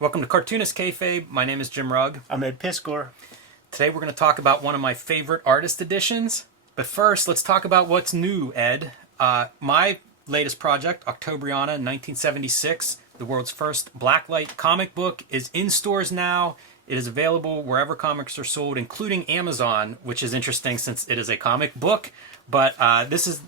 Welcome to Cartoonist Kayfabe. My name is Jim Rugg. I'm Ed Piskor. Today we're going to talk about one of my favorite artist editions. But first, let's talk about what's new, Ed. My latest project, Octobriana 1976, the world's first blacklight comic book, is in stores now. It is available wherever comics are sold, including Amazon, which is interesting since it is a comic book. But this is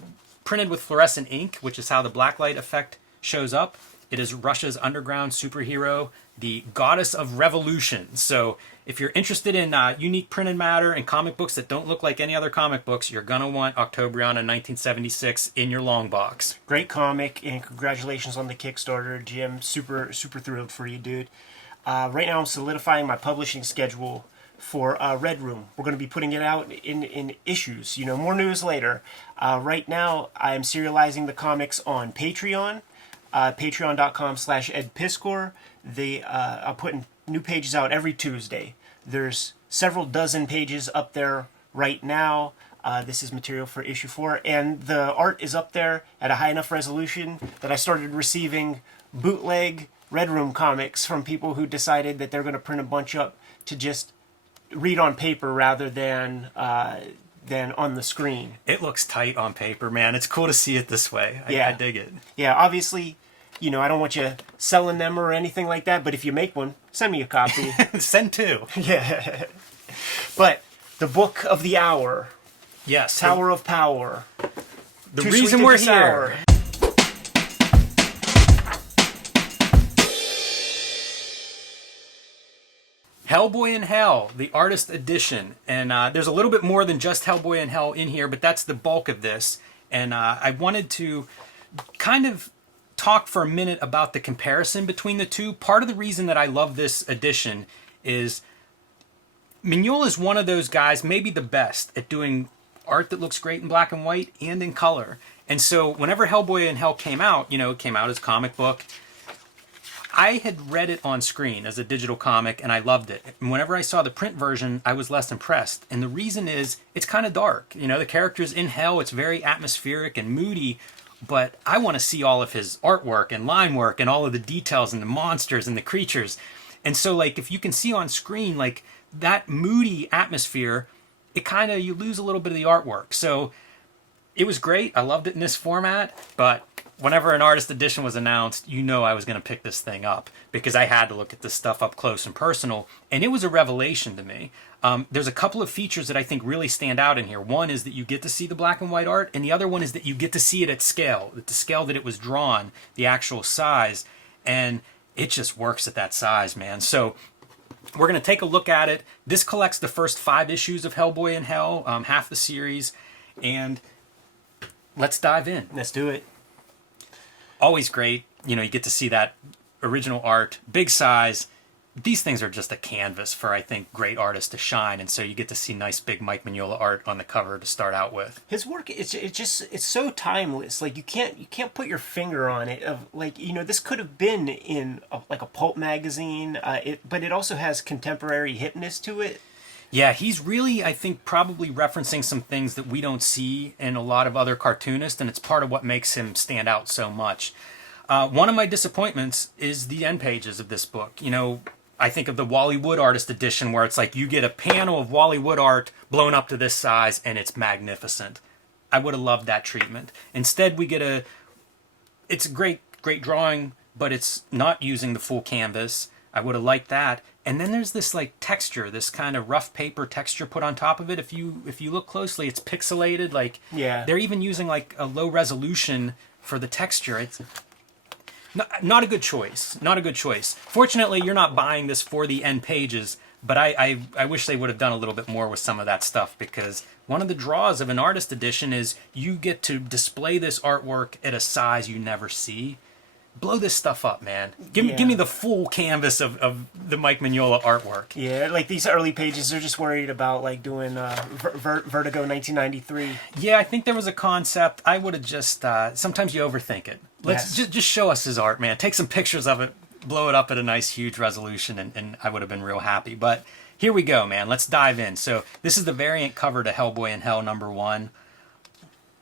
printed with fluorescent ink, which is how the blacklight effect shows up. It is Russia's underground superhero, the Goddess of Revolution. So if you're interested in unique printed matter and comic books that don't look like any other comic books, you're going to want Octobriana 1976 in your long box. Great comic, and congratulations on the Kickstarter, Jim. Super thrilled for you, dude. Right now I'm solidifying my publishing schedule for Red Room. We're going to be putting it out in issues. You know, more news later. Right now I'm serializing the comics on Patreon. Patreon.com/EdPiskor. They are putting new pages out every Tuesday. There's several dozen pages up there right now. This is material for issue 4, and the art is up there at a high enough resolution that I started receiving bootleg Red Room comics from people who decided that they're going to print a bunch up to just read on paper rather than on the screen. It looks tight on paper, man. It's cool to see it this way. I dig it. Yeah, obviously, you know, I don't want you selling them or anything like that, but if you make one, send me a copy. Send two. Yeah. But the book of the hour. Yes. Tower of Power. The reason we're here. Hellboy in Hell, the artist edition. And there's a little bit more than just Hellboy in Hell in here, but that's the bulk of this. And I wanted to kind of talk for a minute about the comparison between the two. Part of the reason that I love this edition is Mignola is one of those guys, maybe the best, at doing art that looks great in black and white and in color. And so whenever Hellboy in Hell came out, you know, it came out as a comic book. I had read it on screen as a digital comic, and I loved it. And whenever I saw the print version, I was less impressed. And the reason is, it's kind of dark. You know, the character's in hell, it's very atmospheric and moody, but I want to see all of his artwork and line work and all of the details and the monsters and the creatures. And so, like, if you can see on screen, like, that moody atmosphere, it kind of, you lose a little bit of the artwork. So, it was great. I loved it in this format, but whenever an artist edition was announced, you know I was going to pick this thing up because I had to look at this stuff up close and personal, and it was a revelation to me. There's a couple of features that I think really stand out in here. One is that you get to see the black and white art, and the other one is that you get to see it at scale, at the scale that it was drawn, the actual size, and it just works at that size, man. So we're going to take a look at it. This collects the first 5 issues of Hellboy in Hell, half the series, and let's dive in. Let's do it. Always great. You know, you get to see that original art, big size. These things are just a canvas for, I think, great artists to shine, and so you get to see nice big Mike Mignola art on the cover to start out with. His work, it's so timeless. Like you can't put your finger on it. Of like, you know, this could have been in like a pulp magazine, but it also has contemporary hipness to it. Yeah, he's really, I think, probably referencing some things that we don't see in a lot of other cartoonists, and it's part of what makes him stand out so much. One of my disappointments is the end pages of this book. You know, I think of the Wally Wood artist edition where it's like you get a panel of Wally Wood art blown up to this size, and it's magnificent. I would have loved that treatment. Instead, we get it's a great drawing, but it's not using the full canvas. I would have liked that. And then there's this like texture, this kind of rough paper texture put on top of it. If you look closely, it's pixelated. Like, yeah, they're even using like a low resolution for the texture. It's not a good choice. Not a good choice. Fortunately, you're not buying this for the end pages, but I wish they would have done a little bit more with some of that stuff, because one of the draws of an artist edition is you get to display this artwork at a size you never see. Blow this stuff up, man. Give me the full canvas of the Mike Mignola artwork. Yeah, like these early pages, they're just worried about like doing Vertigo 1993. Yeah, I think there was a concept. I would have just, sometimes you overthink it. Let's just show us his art, man. Take some pictures of it, blow it up at a nice huge resolution, and I would have been real happy. But here we go, man. Let's dive in. So this is the variant cover to Hellboy in Hell #1.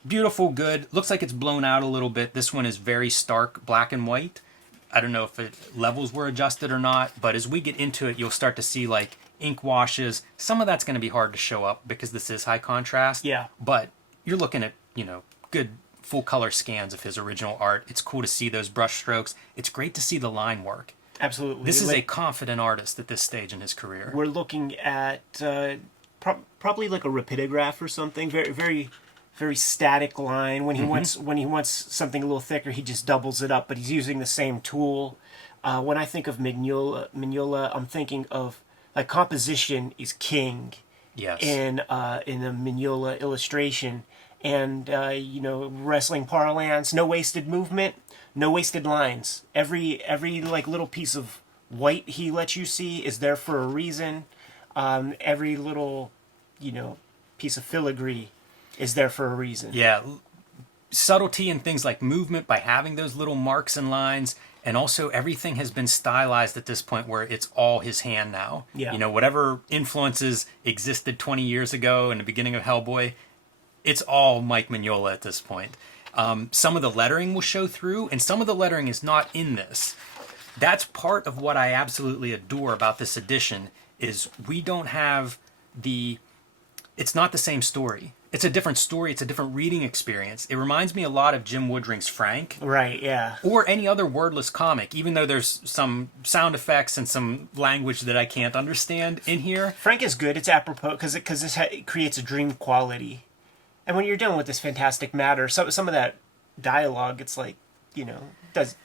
Beautiful, good. Looks like it's blown out a little bit. This one is very stark black and white. I don't know if levels were adjusted or not, but as we get into it, you'll start to see like ink washes. Some of that's going to be hard to show up because this is high contrast. Yeah. But you're looking at, good full color scans of his original art. It's cool to see those brush strokes. It's great to see the line work. Absolutely. This is a confident artist at this stage in his career. We're looking at probably like a rapidograph or something. Very, very, very static line. When he wants something a little thicker, he just doubles it up. But he's using the same tool. When I think of Mignola, I'm thinking of like composition is king. Yes. In the Mignola illustration, and wrestling parlance, no wasted movement, no wasted lines. Every like little piece of white he lets you see is there for a reason. Every little piece of filigree is there for a reason. Yeah, subtlety and things like movement by having those little marks and lines, and also everything has been stylized at this point where it's all his hand now. Yeah. Whatever influences existed 20 years ago in the beginning of Hellboy, it's all Mike Mignola at this point. Some of the lettering will show through, and some of the lettering is not in this. That's part of what I absolutely adore about this edition, is we don't have it's not the same story. It's a different story. It's a different reading experience. It reminds me a lot of Jim Woodring's Frank. Right, yeah. Or any other wordless comic, even though there's some sound effects and some language that I can't understand in here. Frank is good. It's apropos because it creates a dream quality. And when you're dealing with this fantastic matter, some of that dialogue, it's like, does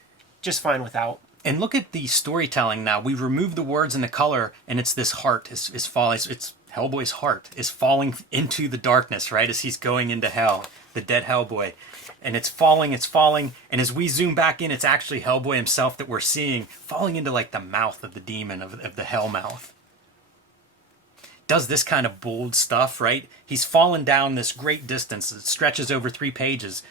just fine without. And look at the storytelling now. We removed the words and the color, and it's this heart is falling. It's Hellboy's heart is falling into the darkness, right, as he's going into hell, the dead Hellboy. And it's falling, and as we zoom back in, it's actually Hellboy himself that we're seeing falling into like the mouth of the demon, of the hell mouth. Does this kind of bold stuff, right? He's fallen down this great distance. It stretches over 3 pages.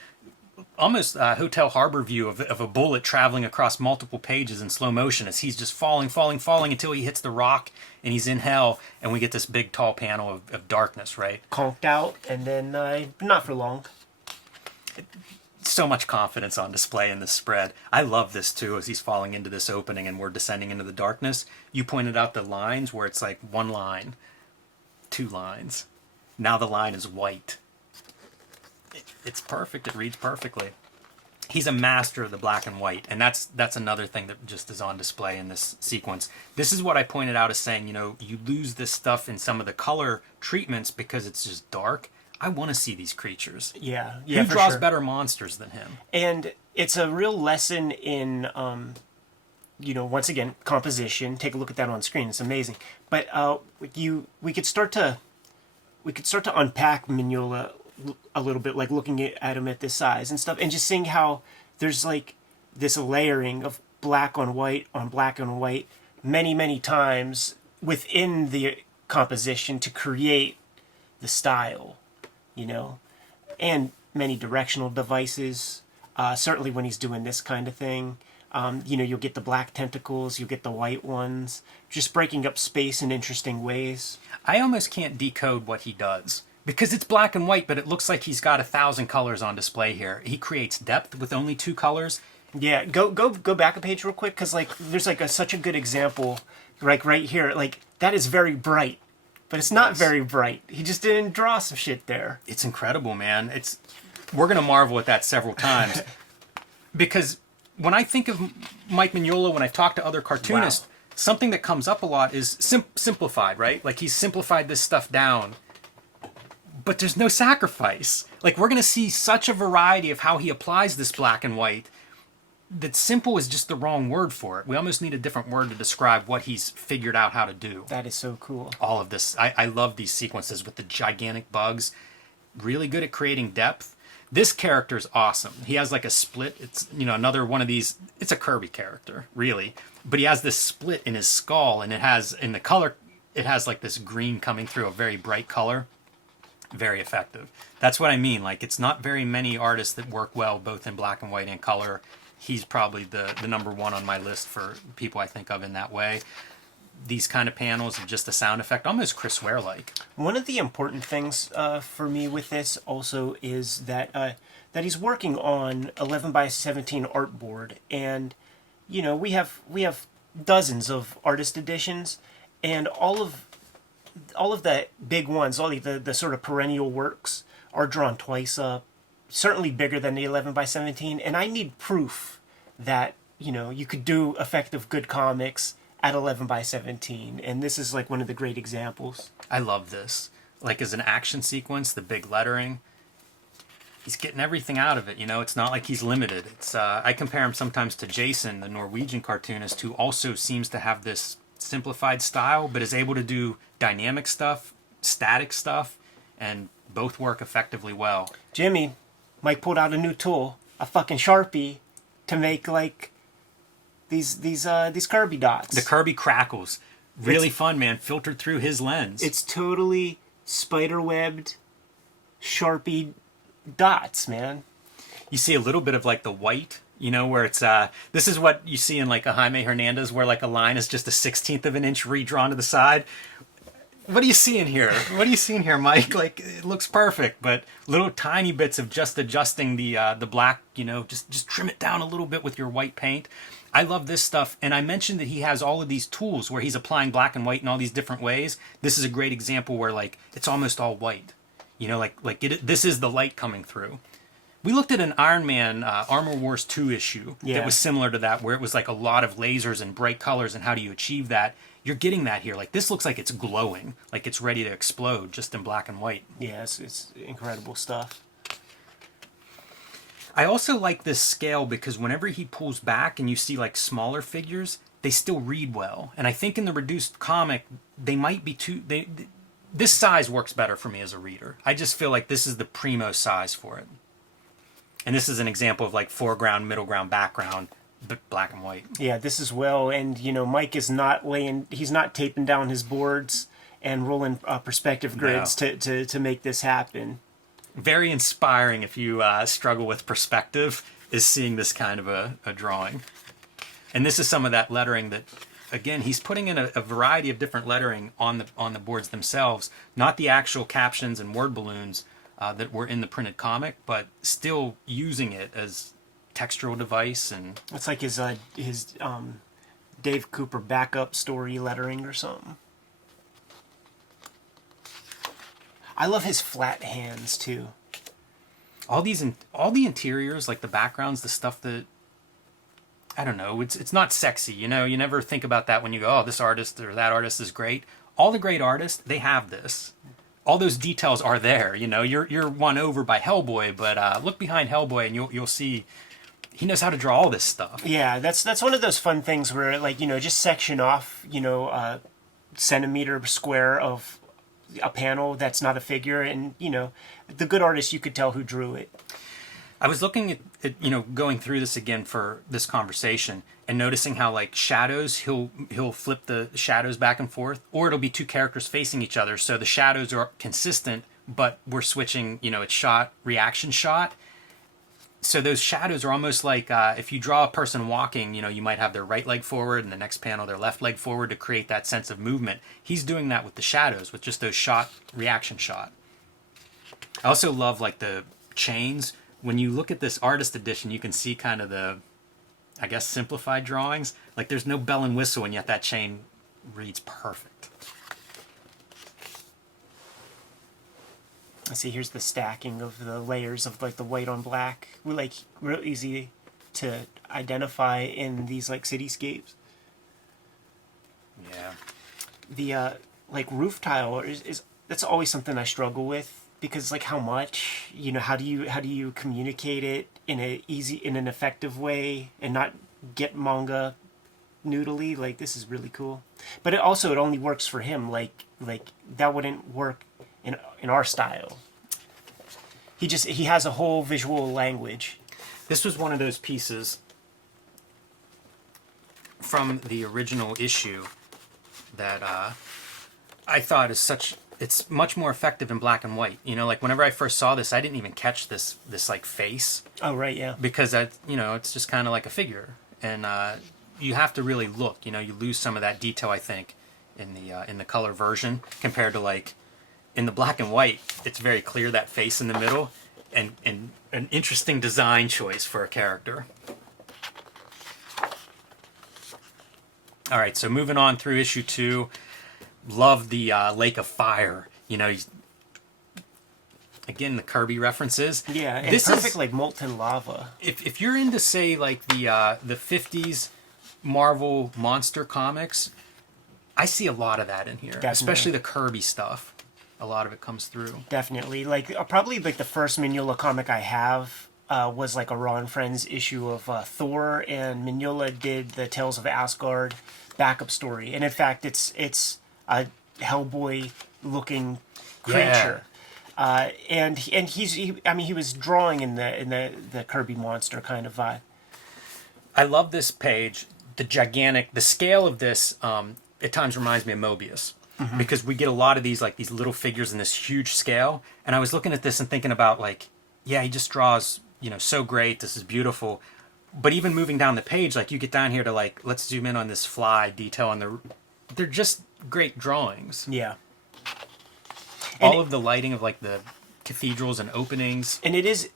Almost a Hotel Harbor view of a bullet traveling across multiple pages in slow motion as he's just falling until he hits the rock and he's in hell, and we get this big tall panel of darkness, right? Conked out, and then not for long. So much confidence on display in this spread. I love this too, as he's falling into this opening and we're descending into the darkness. You pointed out the lines where it's like 1 line, 2 lines. Now the line is white. It's perfect. It reads perfectly. He's a master of the black and white, and that's another thing that just is on display in this sequence. This is what I pointed out as saying, you lose this stuff in some of the color treatments because it's just dark. I want to see these creatures. Yeah, Who for draws sure. better monsters than him? And it's a real lesson in, once again, composition. Take a look at that on screen; it's amazing. But we could start to unpack Mignola a little bit, like looking at him at this size and stuff, and just seeing how there's like this layering of black on black on white many times within the composition to create the style, and many directional devices. Certainly when he's doing this kind of thing, you'll get the black tentacles, you'll get the white ones, just breaking up space in interesting ways. I almost can't decode what he does, because it's black and white, but it looks like he's got 1,000 colors on display here. He creates depth with only 2 colors. Yeah, go back a page real quick, because there's such a good example, like right here. Like, that is very bright, but it's not very bright. He just didn't draw some shit there. It's incredible, man. We're gonna marvel at that several times, because when I think of Mike Mignola, when I've talked to other cartoonists, something that comes up a lot is simplified, right? Like, he's simplified this stuff down. But there's no sacrifice. Like, we're going to see such a variety of how he applies this black and white that simple is just the wrong word for it. We almost need a different word to describe what he's figured out how to do. That is so cool. All of this. I love these sequences with the gigantic bugs. Really good at creating depth. This character's awesome. He has like a split. It's, another one of these. It's a Kirby character, really. But he has this split in his skull, and it has like this green coming through, a very bright color. Very effective. That's what I mean. Like, it's not very many artists that work well both in black and white and color. He's probably the number 1 on my list for people I think of in that way. These kind of panels are just a sound effect, almost Chris Ware-like. One of the important things for me with this also is that he's working on 11 by 17 artboard, and we have dozens of artist editions, and all of the big ones, all the sort of perennial works are drawn twice up, certainly bigger than the 11 by 17, and I need proof that you could do effective good comics at 11 by 17, and this is like one of the great examples. I love this. Like as an action sequence, the big lettering, he's getting everything out of it. It's not like he's limited. It's I compare him sometimes to Jason, the Norwegian cartoonist, who also seems to have this simplified style, but is able to do dynamic stuff, static stuff, and both work effectively well. Jimmy, Mike pulled out a new tool, a fucking Sharpie, to make like these Kirby dots. The Kirby crackles, really fun, man. Filtered through his lens. It's totally spider-webbed Sharpie dots, man. You see a little bit of like the white, where it's this is what you see in like a Jaime Hernandez, where like a line is just a 1/16 of an inch redrawn to the side. What are you seeing here? What are you seeing here, Mike? Like, it looks perfect, but little tiny bits of just adjusting the black, just trim it down a little bit with your white paint. I love this stuff, and I mentioned that he has all of these tools where he's applying black and white in all these different ways. This is a great example where like it's almost all white. This is the light coming through. We looked at an Iron Man Armor Wars 2 issue that was similar to that, where it was like a lot of lasers and bright colors, and how do you achieve that? You're getting that here. Like, this looks like it's glowing, like it's ready to explode just in black and white. Yeah, it's incredible stuff. I also like this scale because whenever he pulls back and you see like smaller figures, they still read well. And I think in the reduced comic, they might be too... This size works better for me as a reader. I just feel like this is the primo size for it. And this is an example of like foreground, middle ground, background, but black and white. Yeah, this is well, and Mike is not he's not taping down his boards and rolling perspective grids to make this happen. Very inspiring if you struggle with perspective, is seeing this kind of a drawing. And this is some of that lettering that, again, he's putting in a variety of different lettering on the boards themselves, not the actual captions and word balloons that were in the printed comic, but still using it as textural device. And it's like his Dave Cooper backup story lettering or something. I love his flat hands too. All the interiors, like the backgrounds, the stuff that, I don't know, it's not sexy, you never think about that when you go, oh, this artist or that artist is great. All the great artists, they have this. All those details are there, you're won over by Hellboy, but look behind Hellboy and you'll see he knows how to draw all this stuff. Yeah, that's one of those fun things where, like, just section off, centimeter square of a panel that's not a figure, and the good artist, you could tell who drew it. I was looking at going through this again for this conversation and noticing how like shadows, he'll flip the shadows back and forth, or it'll be two characters facing each other, so the shadows are consistent, but we're switching, it's shot, reaction shot. So those shadows are almost like if you draw a person walking, you might have their right leg forward and the next panel their left leg forward to create that sense of movement. He's doing that with the shadows, with just those shot, reaction shot. I also love like the chains. When you look at this artist edition, you can see kind of the, I guess, simplified drawings. Like there's no bell and whistle, and yet that chain reads perfect. Let's see, here's the stacking of the layers of like the white on black. We're like real easy to identify in these like cityscapes. Yeah. The like roof tile is that's always something I struggle with, because like how much, how do you communicate it in an effective way and not get manga noodly? Like, this is really cool. But it only works for him. Like that wouldn't work in our style. He has a whole visual language. This was one of those pieces from the original issue that I thought it's much more effective in black and white. Like whenever I first saw this, I didn't even catch this like face. Oh, right, yeah. Because it's just kind of like a figure, and you have to really look. You lose some of that detail, I think, in the color version compared to like in the black and white. It's very clear, that face in the middle, and an interesting design choice for a character. All right, so moving on through issue 2, love the Lake of Fire. You know, again, the Kirby references. Yeah, and this perfect is like molten lava. if you're into, say, like the 50s Marvel monster comics, I see a lot of that in here, Definitely. especially the Kirby stuff. A lot of it comes through. Definitely. Like probably like the first Mignola comic I have was like a Raw and Friends issue of Thor, and Mignola did the Tales of Asgard backup story. And in fact, it's a Hellboy looking creature. And he was drawing in the Kirby monster kind of vibe. I love this page. The scale of this at times reminds me of Mobius. Because we get a lot of these little figures in this huge scale, and I was looking at this and thinking about like, yeah, he just draws, so great. This is beautiful, but even moving down the page, like you get down here to like, let's zoom in on this fly detail on they're just great drawings. Yeah. All of the lighting of like the cathedrals and openings, And it is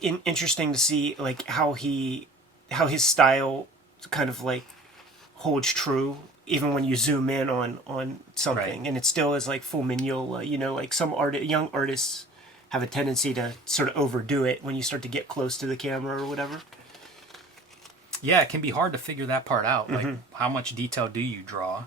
interesting to see like how his style kind of like holds true even when you zoom in on something, Right. and it still is like full Mignola. Like some young artists have a tendency to sort of overdo it when you start to get close to the camera or whatever. yeah, it can be hard to figure that part out. Like, how much detail do you draw?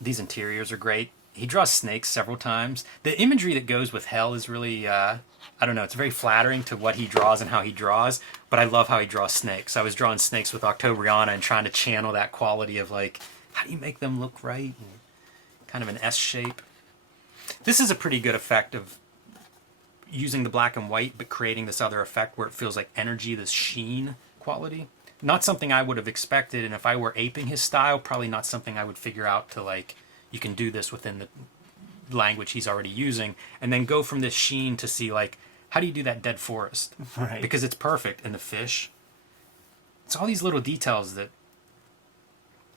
These interiors are great. He draws snakes several times. The imagery that goes with Hell is really, I don't know, it's very flattering to what he draws and how he draws, but I love how he draws snakes. I was drawing snakes with Octobriana and trying to channel that quality of like, how do you make them look right? And kind of an S shape. This is a pretty good effect of using the black and white, but creating this other effect where it feels like energy, this sheen quality. Not something I would have expected, and if I were aping his style, probably not something I would figure out to like, you can do this within the language he's already using, and then go from this sheen to see like, how do you do that dead forest? Right. Because it's perfect. And the fish. It's all these little details that,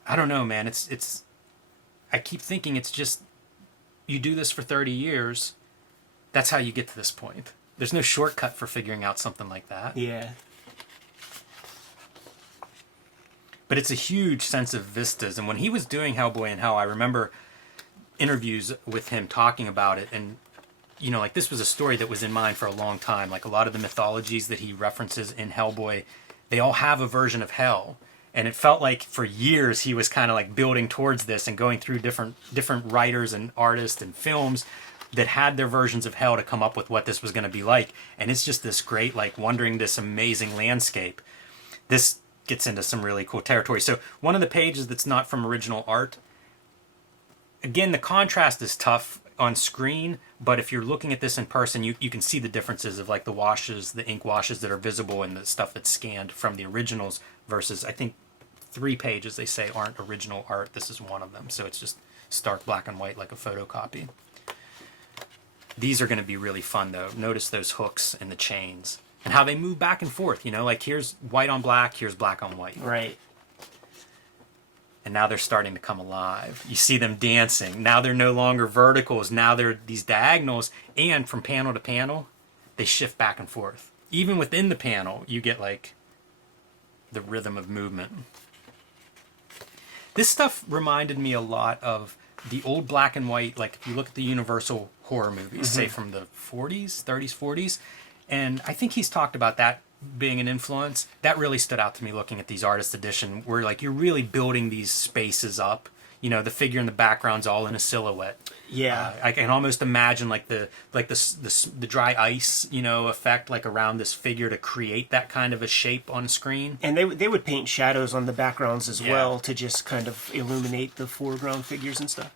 I don't know, man. It's I keep thinking it's just, you do this for 30 years, that's how you get to this point. There's no shortcut for figuring out something like that. Yeah. But it's a huge sense of vistas. And when he was doing Hellboy and Hell, I remember interviews with him talking about it. And, like this was a story that was in mind for a long time. Like a lot of the mythologies that he references in Hellboy, they all have a version of hell. And it felt like for years he was kind of like building towards this and going through different writers and artists and films that had their versions of hell to come up with what this was going to be like. And it's just this great, like wondering this amazing landscape. This gets into some really cool territory. So one of the pages that's not from original art, again, the contrast is tough on screen, but if you're looking at this in person, you can see the differences of like the washes, the ink washes that are visible and the stuff that's scanned from the originals versus, I think, 3 pages they say aren't original art. This is one of them. So it's just stark black and white like a photocopy. These are going to be really fun though. Notice those hooks and the chains and how they move back and forth, like here's white on black, here's black on white. Right. And now they're starting to come alive. You see them dancing. Now they're no longer verticals. Now they're these diagonals. And from panel to panel, they shift back and forth. Even within the panel, you get like the rhythm of movement. This stuff reminded me a lot of the old black and white, like if you look at the Universal horror movies, say from the 40s, 30s, 40s. And I think he's talked about that being an influence. That really stood out to me looking at these artist edition where like you're really building these spaces up. The figure in the background's all in a silhouette. Yeah. I can almost imagine like the dry ice, effect like around this figure to create that kind of a shape on screen. And they would paint shadows on the backgrounds as Yeah. well to just kind of illuminate the foreground figures and stuff.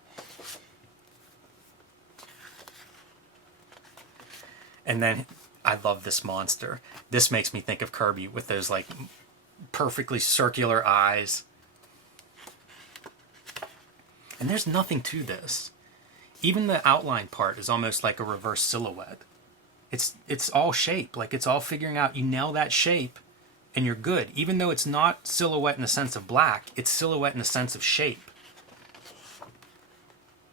And then I love this monster. This makes me think of Kirby with those like perfectly circular eyes. And there's nothing to this. Even the outline part is almost like a reverse silhouette. It's all shape. Like it's all figuring out, you nail that shape and you're good. Even though it's not silhouette in the sense of black, it's silhouette in the sense of shape.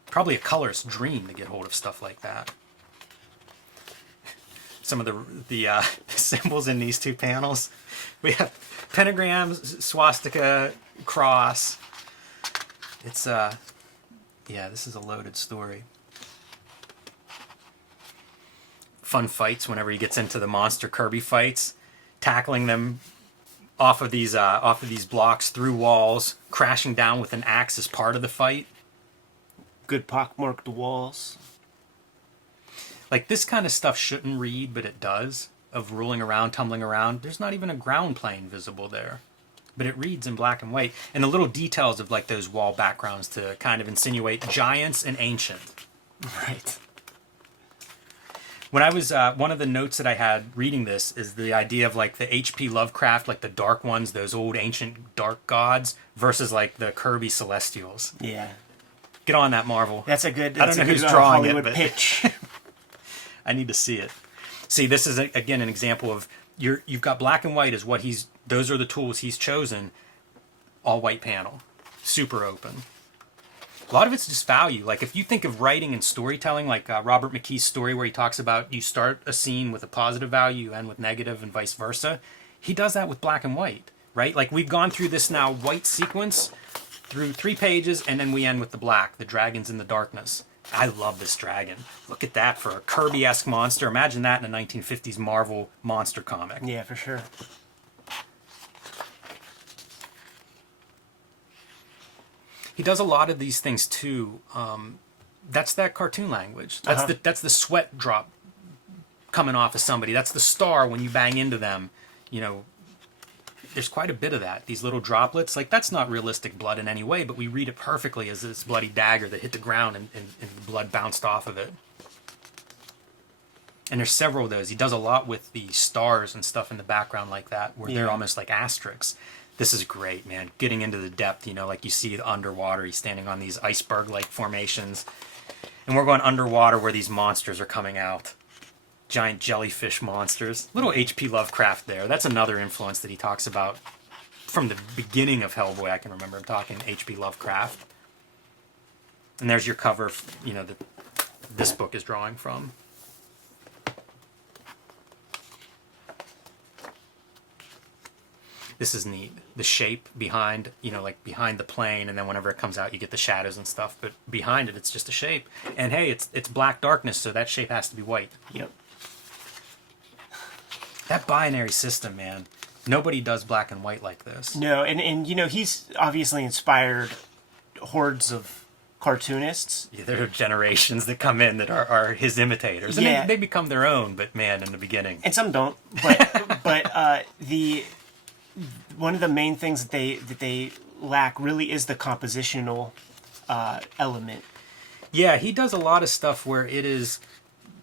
Probably a colorist's dream to get hold of stuff like that. Some of the symbols in these 2 panels. We have pentagrams, swastika, cross. It's yeah, this is a loaded story. Fun fights whenever he gets into the monster Kirby fights, tackling them off of these blocks through walls, crashing down with an axe as part of the fight. Good pockmarked walls. Like, this kind of stuff shouldn't read, but it does. Of rolling around, tumbling around. There's not even a ground plane visible there. But it reads in black and white. And the little details of, like, those wall backgrounds to kind of insinuate giants and ancient. Right. When I was, one of the notes that I had reading this is the idea of, like, the H.P. Lovecraft, like, the dark ones, those old ancient dark gods, versus, like, the Kirby Celestials. Yeah. Get on that, Marvel. That's a good, I don't know a good who's drawing Hollywood it, but pitch. I need to see it. See, this is, again, an example of, you've got black and white as what those are the tools he's chosen. All white panel. Super open. A lot of it's just value. Like, if you think of writing and storytelling, like Robert McKee's story where he talks about you start a scene with a positive value, you end with negative, and vice versa. He does that with black and white, right? Like, we've gone through this now white sequence through 3 pages, and then we end with the black, the dragons in the darkness. I love this dragon. Look at that for a Kirby-esque monster. Imagine that in a 1950s Marvel monster comic. Yeah, for sure. He does a lot of these things too. That's that cartoon language. That's the sweat drop coming off of somebody. That's the star when you bang into them. You know, there's quite a bit of that. These little droplets, like, that's not realistic blood in any way, but we read it perfectly as this bloody dagger that hit the ground and the blood bounced off of it. And there's several of those. He does a lot with the stars and stuff in the background like that, where they're almost like asterisks. This is great, man. Getting into the depth, you know, like you see the underwater. He's standing on these iceberg-like formations. And we're going underwater where these monsters are coming out. Giant jellyfish monsters. Little H.P. Lovecraft there. That's another influence that he talks about from the beginning of Hellboy. I can remember him talking H.P. Lovecraft. And there's your cover, you know, that this book is drawing from. This is neat. The shape behind, you know, like behind the plane, and then whenever it comes out, you get the shadows and stuff. But behind it, it's just a shape. And hey, it's black darkness, so that shape has to be white. Yep. That binary system, man. Nobody does black and white like this. No, and you know, he's obviously inspired hordes of cartoonists. Yeah, there are generations that come in that are his imitators. And they become their own, but man, in the beginning. And some don't. But the one of the main things that they lack really is the compositional element. Yeah, he does a lot of stuff where it is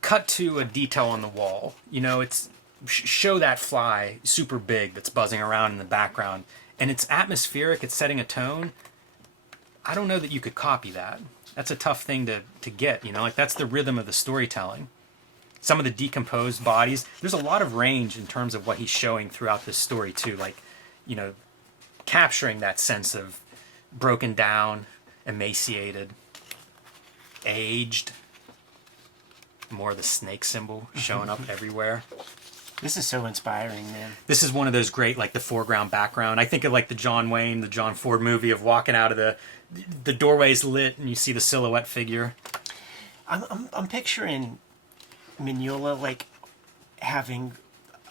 cut to a detail on the wall. You know, it's show that fly super big that's buzzing around in the background, and it's atmospheric, it's setting a tone. I don't know that you could copy that. That's a tough thing to get, you know, like that's the rhythm of the storytelling. Some of the decomposed bodies, there's a lot of range in terms of what he's showing throughout this story too, like, you know, capturing that sense of broken down, emaciated, aged, more of the snake symbol showing up everywhere. This is so inspiring, man. This is one of those great, like, the foreground, background. I think of, like, the John Wayne, the John Ford movie of walking out of the doorway's lit and you see the silhouette figure. I'm picturing Mignola, like, having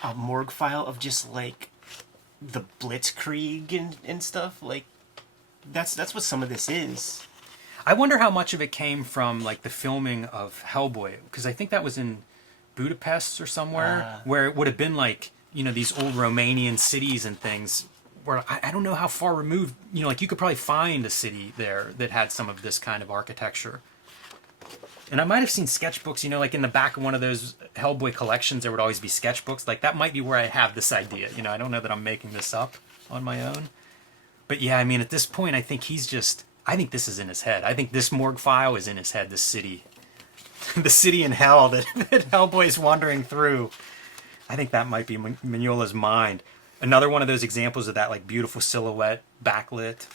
a morgue file of just, like, the Blitzkrieg and stuff. Like, that's what some of this is. I wonder how much of it came from, like, the filming of Hellboy, because I think that was in Budapest or somewhere, where it would have been like, you know, these old Romanian cities and things where I don't know how far removed, you know, like you could probably find a city there that had some of this kind of architecture. And I might have seen sketchbooks, you know, like in the back of one of those Hellboy collections, there would always be sketchbooks. Like that might be where I have this idea. You know, I don't know that I'm making this up on my own. But yeah, I mean, at this point, I think I think this is in his head. I think this morgue file is in his head, this city. The city in hell that Hellboy's wandering through. I think that might be Mignola's mind. Another one of those examples of that, like, beautiful silhouette, backlit.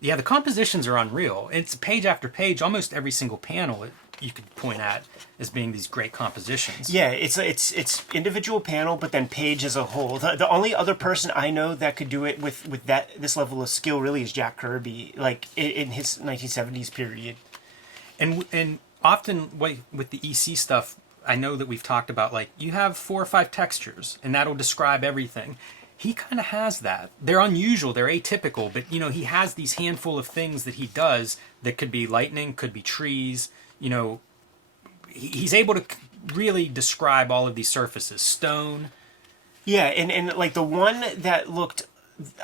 Yeah, the compositions are unreal. It's page after page, almost every single panel. you could point at as being these great compositions. Yeah, it's individual panel, but then page as a whole. The only other person I know that could do it with this level of skill really is Jack Kirby, like in his 1970s period. And often with the EC stuff, I know that we've talked about, like, you have 4 or 5 textures, and that'll describe everything. He kind of has that. They're unusual, they're atypical, but, you know, he has these handful of things that he does that could be lightning, could be trees, you know. He's able to really describe all of these surfaces. Stone. Yeah, and like the one that looked,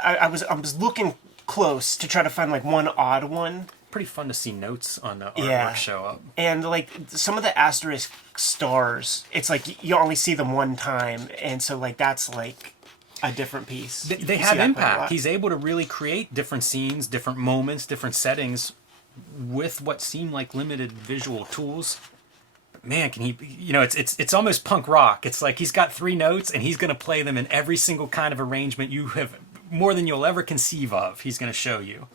I was looking close to try to find like one odd one. Pretty fun to see notes on the artwork show up. And like some of the asterisk stars, it's like you only see them one time, and so like that's like a different piece. They have impact. He's able to really create different scenes, different moments, different settings with what seem like limited visual tools. But man, can he, you know, it's almost punk rock. It's like he's got 3 notes and he's going to play them in every single kind of arrangement you have, more than you'll ever conceive of. He's going to show you.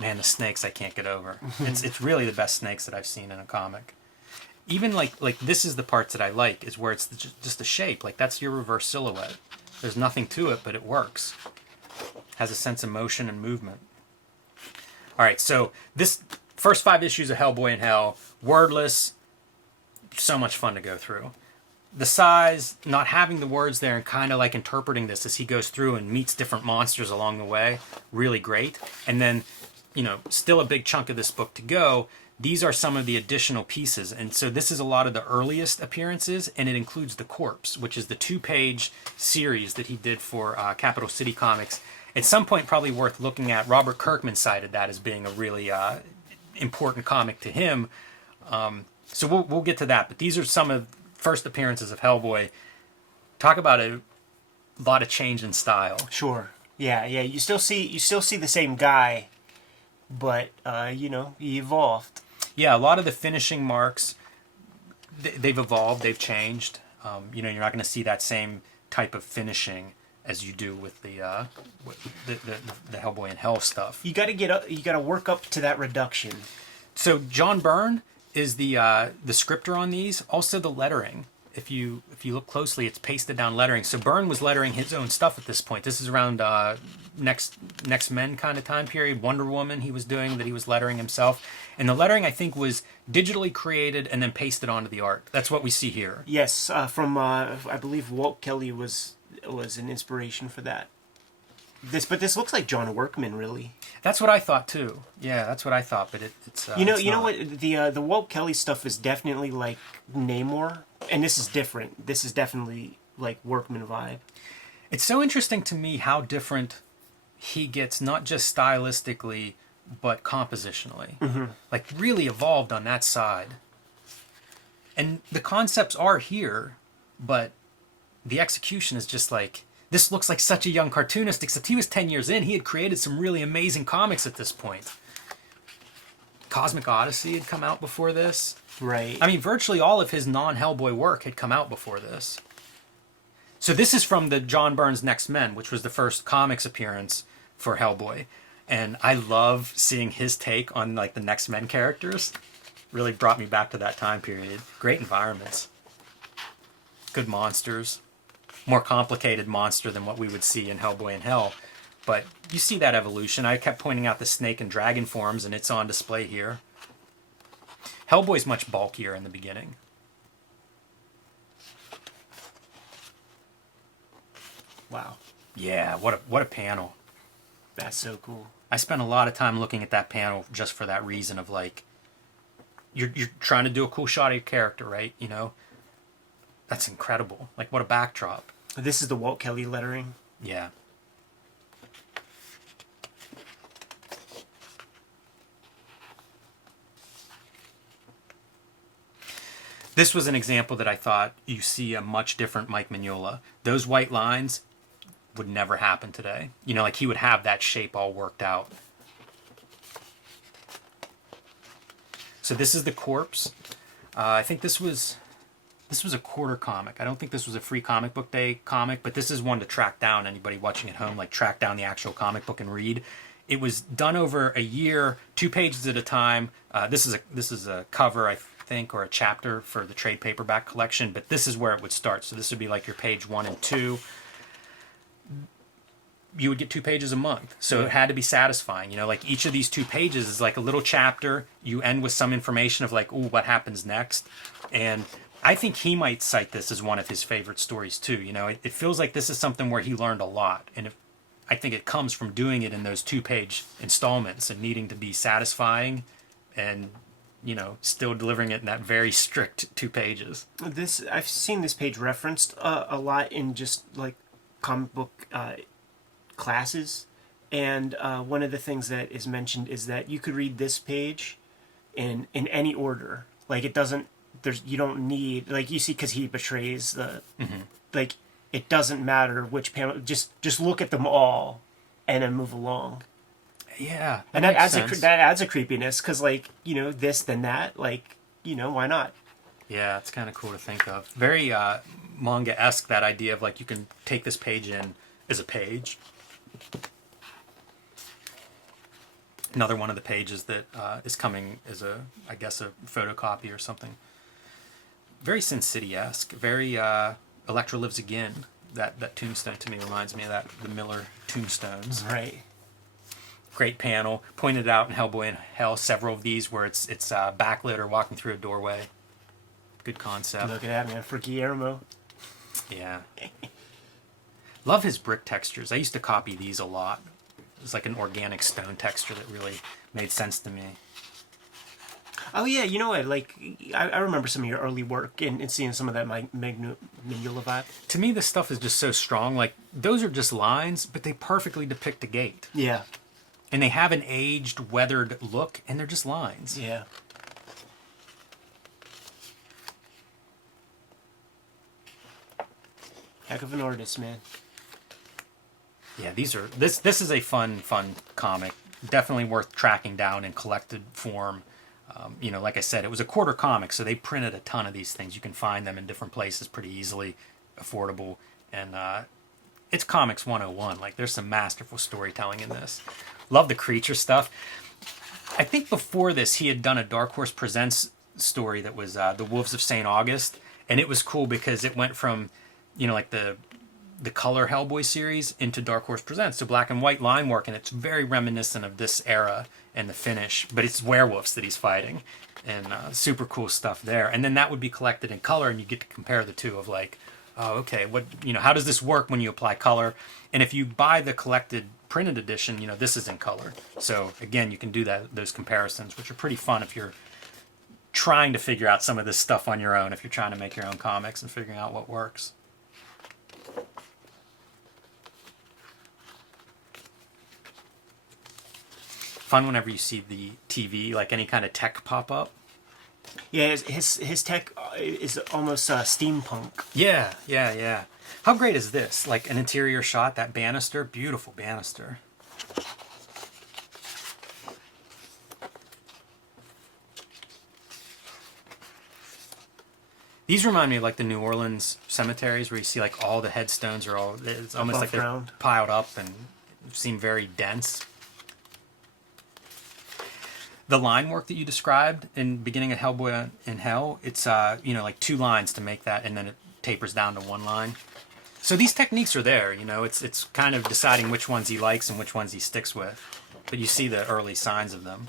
Man, the snakes I can't get over. It's really the best snakes that I've seen in a comic. Even like this is the parts that I like, is where it's just a shape. Like, that's your reverse silhouette. There's nothing to it, but it works. Has a sense of motion and movement. All right, so this first 5 issues of Hellboy in Hell, wordless, so much fun to go through. The size, not having the words there and kind of like interpreting this as he goes through and meets different monsters along the way, really great. And then, you know, still a big chunk of this book to go. These are some of the additional pieces. And so this is a lot of the earliest appearances, and it includes The Corpse, which is the 2-page series that he did for Capital City Comics. At some point, probably worth looking at. Robert Kirkman cited that as being a really important comic to him. So we'll get to that. But these are some of first appearances of Hellboy. Talk about a lot of change in style. Sure. Yeah. You still see the same guy, but you know, he evolved. Yeah, a lot of the finishing marks, they've evolved, they've changed. You know, you're not going to see that same type of finishing as you do with the Hellboy in Hell stuff. You got to work up to that reduction. So John Byrne is the scripter on these. Also the lettering. If you look closely, it's pasted down lettering. So Byrne was lettering his own stuff at this point. This is around Next Men kind of time period. Wonder Woman he was doing, that he was lettering himself. And the lettering, I think, was digitally created and then pasted onto the art. That's what we see here. Yes, from I believe Walt Kelly was an inspiration for that. But this looks like John Workman, really. That's what I thought too. Yeah, that's what I thought. But it's you know not. what, the Walt Kelly stuff is definitely like Namor, and this is different. This is definitely like Workman vibe. It's so interesting to me how different he gets, not just stylistically, but compositionally. Mm-hmm. Like, really evolved on that side. And the concepts are here, but the execution is just like, this looks like such a young cartoonist, except he was 10 years in. He had created some really amazing comics at this point. Cosmic Odyssey had come out before this. Right. I mean, virtually all of his non-Hellboy work had come out before this. So this is from the John Byrne's Next Men, which was the first comics appearance for Hellboy. And I love seeing his take on like the Next Men characters. Really brought me back to that time period. Great environments. Good monsters. More complicated monster than what we would see in Hellboy in Hell. But you see that evolution. I kept pointing out the snake and dragon forms, and it's on display here. Hellboy's much bulkier in the beginning. Wow. Yeah, what a panel. That's so cool. I spent a lot of time looking at that panel just for that reason of like, you're trying to do a cool shot of your character, right? You know? That's incredible. Like, what a backdrop. This is the Walt Kelly lettering. Yeah. This was an example that I thought you see a much different Mike Mignola. Those white lines would never happen today. You know, like he would have that shape all worked out. So this is The Corpse. I think this was This was a quarter comic. I don't think this was a free comic book day comic, but this is one to track down. Anybody watching at home, like track down the actual comic book and read. It was done over a year, 2 pages at a time. This is a cover, I think, or a chapter for the trade paperback collection, but this is where it would start. So this would be like your page 1 and 2. You would get 2 pages a month. So it had to be satisfying. You know, like each of these 2 pages is like a little chapter. You end with some information of like, ooh, what happens next? And I think he might cite this as one of his favorite stories too. You know, it feels like this is something where he learned a lot. And I think it comes from doing it in those 2-page installments and needing to be satisfying and, you know, still delivering it in that very strict 2 pages. I've seen this page referenced a lot in just like comic book classes, and one of the things that is mentioned is that you could read this page in any order. Like it doesn't. You don't need, like you see, because he betrays the like. It doesn't matter which panel. Just look at them all, and then move along. Yeah, And that adds a creepiness, because like, you know, this then that, like, you know, why not? Yeah, it's kind of cool to think of. Very manga-esque, that idea of like you can take this page in as a page. Another one of the pages that is coming as I guess a photocopy or something. Very Sin City-esque. Very Electra Lives Again. That tombstone to me reminds me of the Miller tombstones. Right. Great panel. Pointed out in Hellboy and Hell, several of these where it's backlit or walking through a doorway. Good concept. Look at that, man. For Guillermo. Yeah. Love his brick textures. I used to copy these a lot. It was like an organic stone texture that really made sense to me. Oh yeah, you know what? Like I remember some of your early work and seeing some of that Mignola vibe. To me, this stuff is just so strong. Like those are just lines, but they perfectly depict a gate. Yeah. And they have an aged, weathered look, and they're just lines. Yeah. Heck of an artist, man. Yeah, this is a fun comic. Definitely worth tracking down in collected form. You know, like I said, it was a quarter comic, so they printed a ton of these things. You can find them in different places pretty easily, affordable, and it's Comics 101. Like, there's some masterful storytelling in this. Love the creature stuff. I think before this, he had done a Dark Horse Presents story that was The Wolves of St. August, and it was cool because it went from, you know, like the color Hellboy series into Dark Horse Presents, so black and white line work, and it's very reminiscent of this era and the finish, but it's werewolves that he's fighting, and super cool stuff there. And then that would be collected in color, and you get to compare the two of like, oh, okay, what, you know, how does this work when you apply color? And if you buy the collected printed edition, you know, this is in color. So again, you can do those comparisons, which are pretty fun if you're trying to figure out some of this stuff on your own, if you're trying to make your own comics and figuring out what works. Fun whenever you see the TV, like any kind of tech pop up. Yeah, his tech is almost steampunk. Yeah. How great is this? Like an interior shot, that banister, beautiful banister. These remind me of like the New Orleans cemeteries where you see like all the headstones are it's almost above like they're ground, piled up and seem very dense. The line work that you described in beginning of Hellboy in Hell, it's you know, like 2 lines to make that, and then it tapers down to 1 line. So these techniques are there, you know. It's kind of deciding which ones he likes and which ones he sticks with, but you see the early signs of them.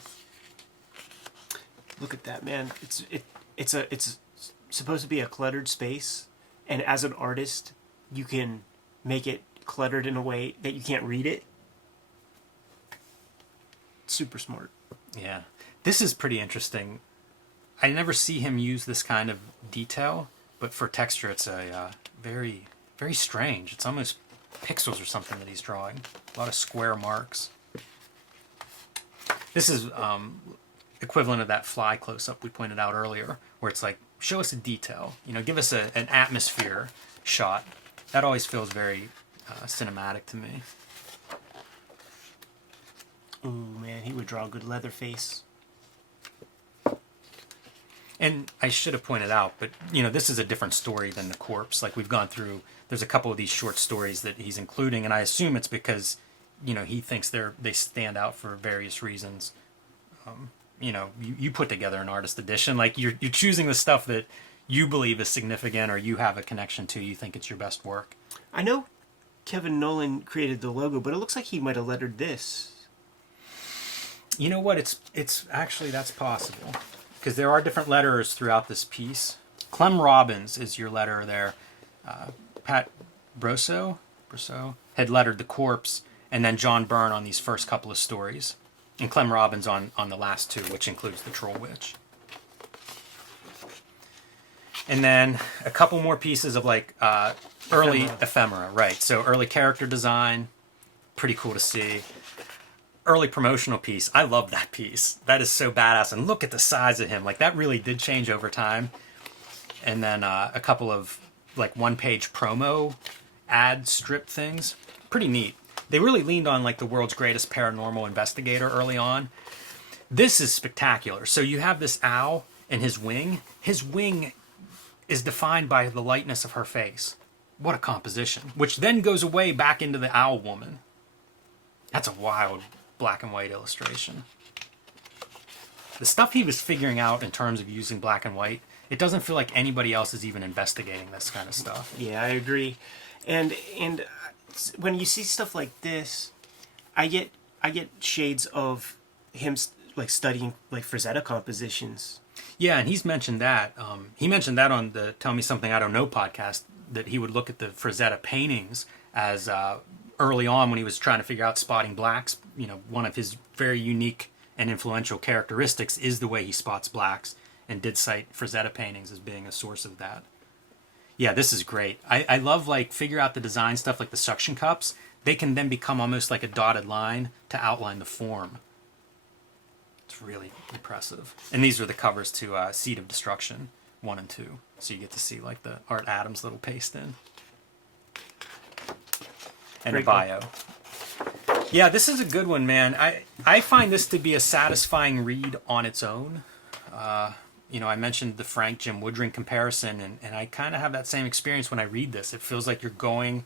Look at that, man. It's supposed to be a cluttered space, and as an artist, you can make it cluttered in a way that you can't read it. Super smart. Yeah, this is pretty interesting. I never see him use this kind of detail, but for texture, it's a very, very strange. It's almost pixels or something that he's drawing. A lot of square marks. This is equivalent of that fly close-up we pointed out earlier, where it's like, show us a detail. You know, give us an atmosphere shot. That always feels very cinematic to me. Ooh, man, he would draw a good Leatherface. And I should have pointed out, but this is a different story than the corpse. Like we've gone through, there's a couple of these short stories that he's including, and I assume it's because he thinks they stand out for various reasons. You put together an artist edition, like you're choosing the stuff that you believe is significant or you have a connection to. You think it's your best work. I know Kevin Nolan created the logo, but it looks like he might have lettered this. You know what? It's actually, that's possible, because there are different letterers throughout this piece. Clem Robbins is your letterer there. Pat Brosso had lettered the corpse, and then John Byrne on these first couple of stories, and Clem Robbins on the last two, which includes the Troll Witch. And then a couple more pieces of like early ephemera, right? So early character design, pretty cool to see. Early promotional piece, I love that piece. That is so badass, and look at the size of him. Like that really did change over time. And then a couple of like one-page promo ad strip things, pretty neat. They really leaned on like the world's greatest paranormal investigator early on. This is spectacular. So you have this owl and his wing. His wing is defined by the lightness of her face. What a composition. Which then goes away back into the owl woman. That's a wild black and white illustration. The stuff he was figuring out in terms of using black and white, it doesn't feel like anybody else is even investigating this kind of stuff. Yeah, I agree. And when you see stuff like this, I get shades of him like studying like Frazetta compositions. Yeah, and he's mentioned that. He mentioned that on the Tell Me Something I Don't Know podcast, that he would look at the Frazetta paintings as early on when he was trying to figure out spotting blacks. One of his very unique and influential characteristics is the way he spots blacks, and did cite Frazetta paintings as being a source of that. Yeah, this is great. I love like figure out the design stuff, like the suction cups. They can then become almost like a dotted line to outline the form. It's really impressive. And these are the covers to Seed of Destruction 1 and 2. So you get to see like the Art Adams little paste in. And a bio. Yeah, this is a good one, man. I find this to be a satisfying read on its own. I mentioned the Frank Jim Woodring comparison, and I kind of have that same experience when I read this. It feels like you're going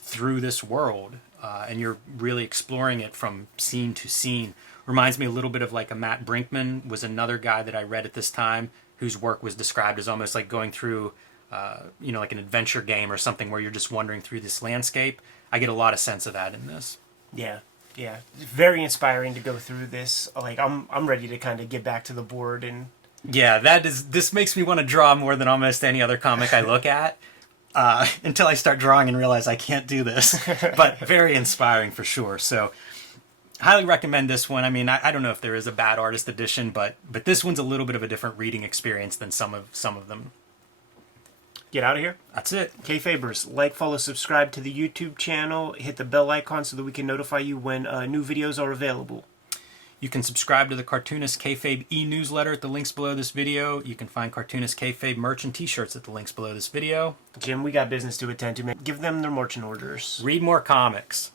through this world, and you're really exploring it from scene to scene. Reminds me a little bit of like a Matt Brinkman was another guy that I read at this time, whose work was described as almost like going through, like an adventure game or something where you're just wandering through this landscape. I get a lot of sense of that in this. Yeah. Very inspiring to go through this. Like I'm ready to kind of get back to the board and. Yeah, this makes me want to draw more than almost any other comic I look at. Until I start drawing and realize I can't do this. But very inspiring for sure. So highly recommend this one. I mean, I don't know if there is a bad artist edition, but this one's a little bit of a different reading experience than some of them. Get out of here. That's it. Kayfabers, like, follow, subscribe to the YouTube channel. Hit the bell icon so that we can notify you when new videos are available. You can subscribe to the Cartoonist Kayfabe e-newsletter at the links below this video. You can find Cartoonist Kayfabe merch and t-shirts at the links below this video. Jim, we got business to attend to, man. Give them their marching orders. Read more comics.